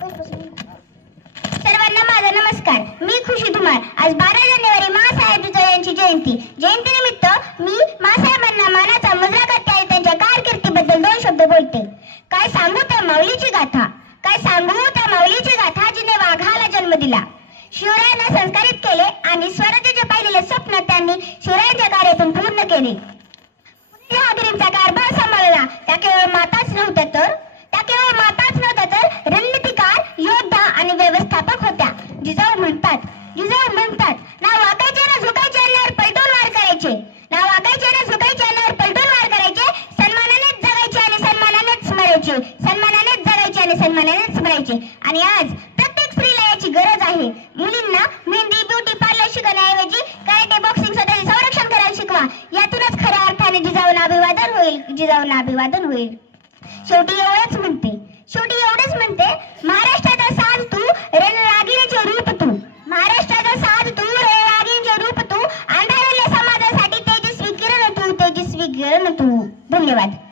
सर्वांना माझा नमस्कार. मी खुशी धुमाळ. आज बारा जानेवारी मासाहेब यांची जयंती. जयंती निमित्त मी मासाहेबांना मानाचा मुजरा करते आणि त्यांच्या कारकिर्दीबद्दल दोन शब्द बोलते. काय सांगू त्या माऊलीची गाथा? काय सांगू त्या माऊलीची गाथा जिने वाघाला जन्म दिला? शिवरायांना संस्कारित केले आणि स्वराज्याचे पाहिलेले स्वप्न त्यांनी शिवरायांच्या कार्यातून पूर्ण केले. जिजाऊ म्हणतात. जिजाऊ म्हणतात ना वाकायचे ना झुकायचे अन्नावर पलटून वार करायचे. ना वाकायचे ना झुकायचे अन्नावर पलटून वार करायचे सन्मानानेच जगायचे आणि सन्मानानेच स्मरायचे सन्मानानेच जगायचे आणि सन्मानानेच स्मरायचे आणि आज प्रत्येक स्त्रीला याची गरज आहे. मुलींना मेहंदी ब्युटी पार्लर शिकण्याऐवजी कराटे बॉक्सिंग स्वतःचे संरक्षण करायला शिकवा. यातूनच खऱ्या अर्थाने जिजाऊला अभिवादन होईल. जिजाऊला अभिवादन होईल. शेवटी एवढंच म्हणते. रूप ना तू. धन्यवाद.